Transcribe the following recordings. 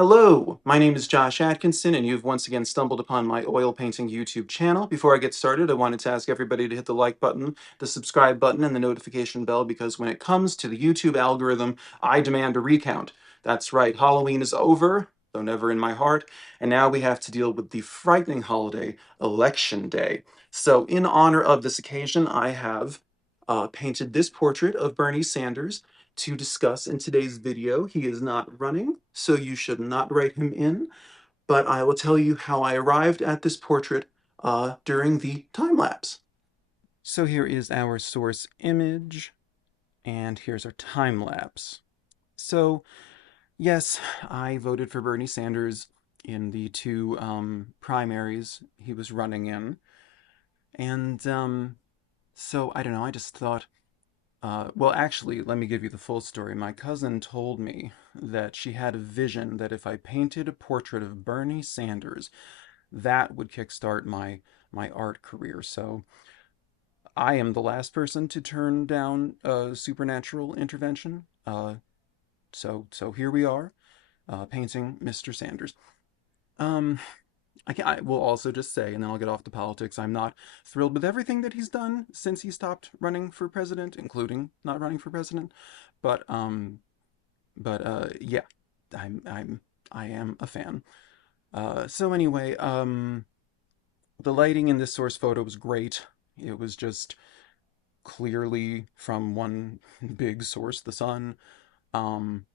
Hello, my name is Josh Atkinson, and you've once again stumbled upon my oil painting YouTube channel. Before I get started, I wanted to ask everybody to hit the like button, the subscribe button, and the notification bell because when it comes to the YouTube algorithm, I demand a recount. That's right, Halloween is over, though never in my heart, and now we have to deal with the frightening holiday, Election Day. So, in honor of this occasion, I have painted this portrait of Bernie Sanders to discuss in today's video. He is not running, so you should not write him in, but I will tell you how I arrived at this portrait during the time lapse. So here is our source image, and here's our time lapse. So, yes, I voted for Bernie Sanders in the two primaries he was running in, and so I don't know, I just thought, well, actually, let me give you the full story. My cousin told me that she had a vision that if I painted a portrait of Bernie Sanders, that would kickstart my art career. So I am the last person to turn down a supernatural intervention. So here we are, painting Mr. Sanders. Um, I will also just say, and then I'll get off to politics, I'm not thrilled with everything that he's done since he stopped running for president, including not running for president. But yeah, I'm I am a fan. So anyway, the lighting in this source photo was great. It was just clearly from one big source, the sun. Um,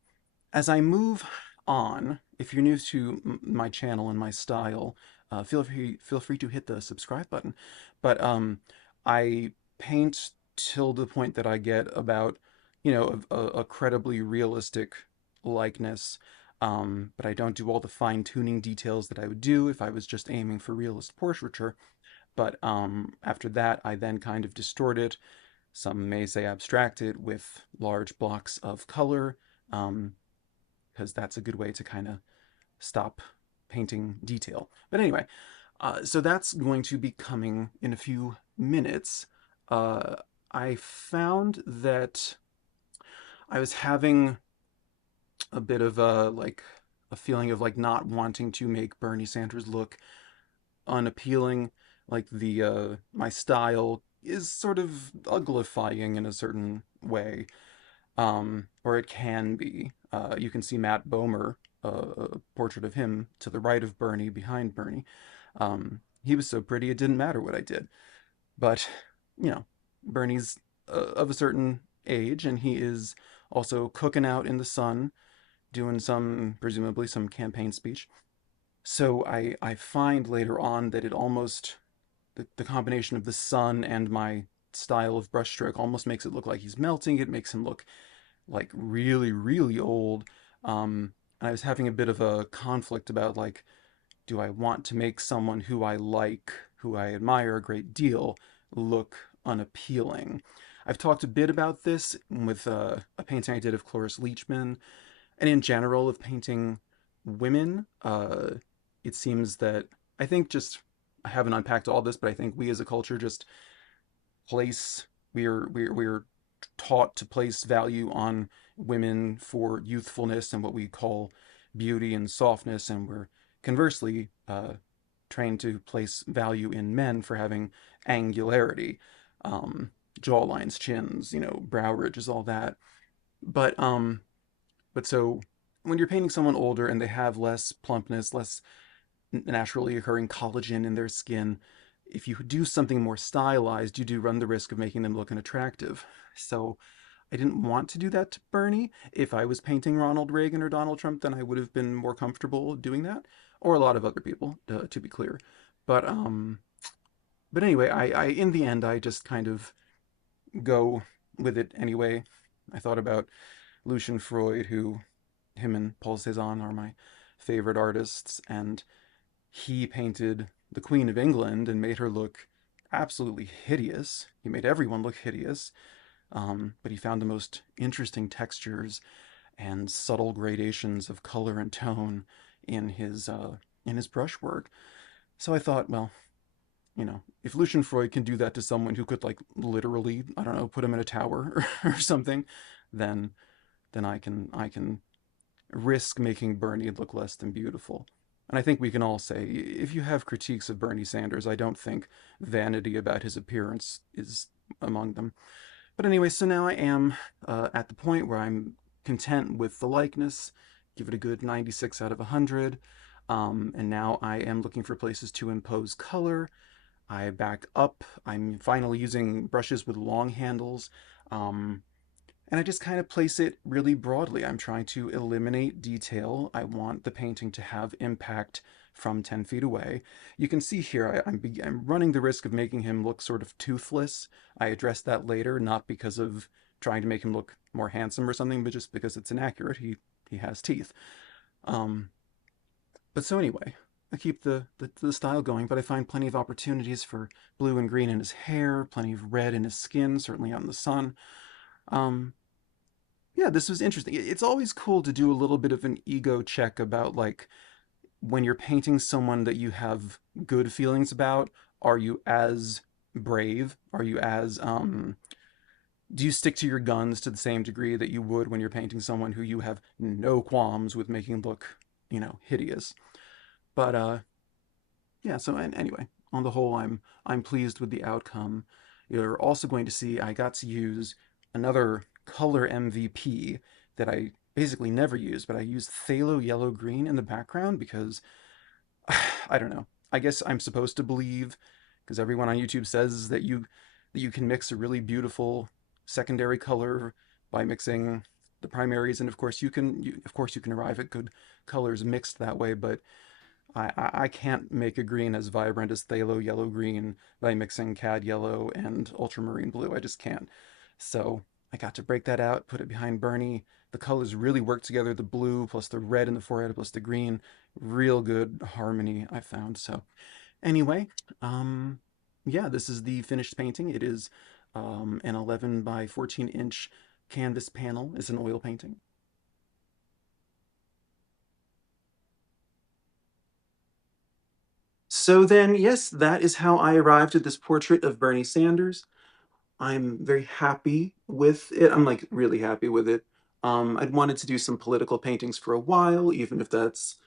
as I move on, if you're new to my channel and my style, feel free to hit the subscribe button. But I paint till the point that I get about, a credibly realistic likeness. But I don't do all the fine-tuning details that I would do if I was just aiming for realist portraiture. But after that, I then kind of distort it. Some may say abstract it with large blocks of color. Because that's a good way to kind of stop painting detail. But anyway, so that's going to be coming in a few minutes. Uh, I found that I was having a bit of a feeling of like not wanting to make Bernie Sanders look unappealing. Like the my style is sort of uglifying in a certain way, or it can be. You can see Matt Bomer, a portrait of him to the right of Bernie, behind Bernie. He was so pretty it didn't matter what I did. But, Bernie's of a certain age, and he is also cooking out in the sun, doing presumably some campaign speech. So I find later on that it almost, the combination of the sun and my style of brushstroke almost makes it look like he's melting. It makes him look like really, really old. And I was having a bit of a conflict about like, do I want to make someone who I like, who I admire a great deal, look unappealing? I've talked a bit about this with a painting I did of Cloris Leachman, and in general of painting women. It seems that I think just I haven't unpacked all this, but I think we as a culture just place we're taught to place value on women for youthfulness and what we call beauty and softness, and we're conversely trained to place value in men for having angularity, um, jawlines, chins, brow ridges, all that. But so when you're painting someone older and they have less plumpness, less naturally occurring collagen in their skin, if you do something more stylized, you do run the risk of making them look unattractive. So I didn't want to do that to Bernie. If I was painting Ronald Reagan or Donald Trump, then I would have been more comfortable doing that, or a lot of other people, to be clear. But anyway, I in the end I just kind of go with it anyway. I thought about Lucian Freud, who him and Paul Cézanne are my favorite artists, and he painted the Queen of England and made her look absolutely hideous. He made everyone look hideous, but he found the most interesting textures and subtle gradations of color and tone in his brushwork. So I thought, well, if Lucian Freud can do that to someone who could like literally, I don't know, put him in a tower or something, then I can risk making Bernie look less than beautiful. And I think we can all say, if you have critiques of Bernie Sanders, I don't think vanity about his appearance is among them. But anyway, so now I am at the point where I'm content with the likeness, give it a good 96 out of 100. And now I am looking for places to impose color. I back up. I'm finally using brushes with long handles. Um, and I just kind of place it really broadly. I'm trying to eliminate detail. I want the painting to have impact from 10 feet away. You can see here I'm running the risk of making him look sort of toothless. I address that later, not because of trying to make him look more handsome or something, but just because it's inaccurate. He has teeth. Um, but so anyway, I keep the style going, but I find plenty of opportunities for blue and green in his hair, plenty of red in his skin, certainly out in the sun. Um, yeah, this was interesting. It's always cool to do a little bit of an ego check about like when you're painting someone that you have good feelings about, are you as brave? Are you as do you stick to your guns to the same degree that you would when you're painting someone who you have no qualms with making look, hideous? But yeah, so and anyway, on the whole I'm pleased with the outcome. You're also going to see I got to use another color MVP that I basically never use, but I used phthalo yellow green in the background because I don't know. I guess I'm supposed to believe because everyone on YouTube says that you can mix a really beautiful secondary color by mixing the primaries, and of course you can arrive at good colors mixed that way, but I can't make a green as vibrant as phthalo yellow green by mixing cad yellow and ultramarine blue. I just can't. So I got to break that out, put it behind Bernie. The colors really work together. The blue plus the red in the forehead plus the green. Real good harmony, I found. So anyway, um, yeah, this is the finished painting. It is an 11 by 14-inch canvas panel. It's an oil painting. So then, yes, that is how I arrived at this portrait of Bernie Sanders. I'm very happy with it. I'm like really happy with it. I'd wanted to do some political paintings for a while, even if that's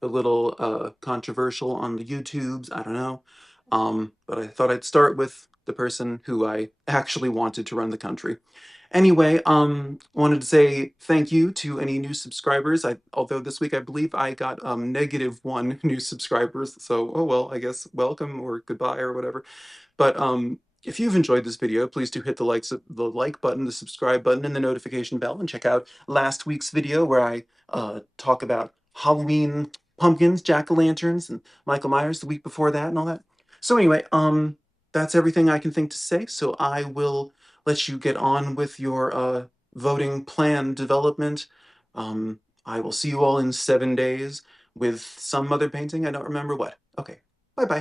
a little controversial on the YouTubes. I don't know. But I thought I'd start with the person who I actually wanted to run the country. Anyway, wanted to say thank you to any new subscribers. Although this week I believe I got -1 new subscribers. So, oh well, I guess welcome or goodbye or whatever. But if you've enjoyed this video, please do hit the like button, the subscribe button, and the notification bell, and check out last week's video where I talk about Halloween pumpkins, jack-o'-lanterns, and Michael Myers the week before that and all that. So anyway, that's everything I can think to say. So I will let you get on with your voting plan development. I will see you all in 7 days with some other painting. I don't remember what. Okay, bye-bye.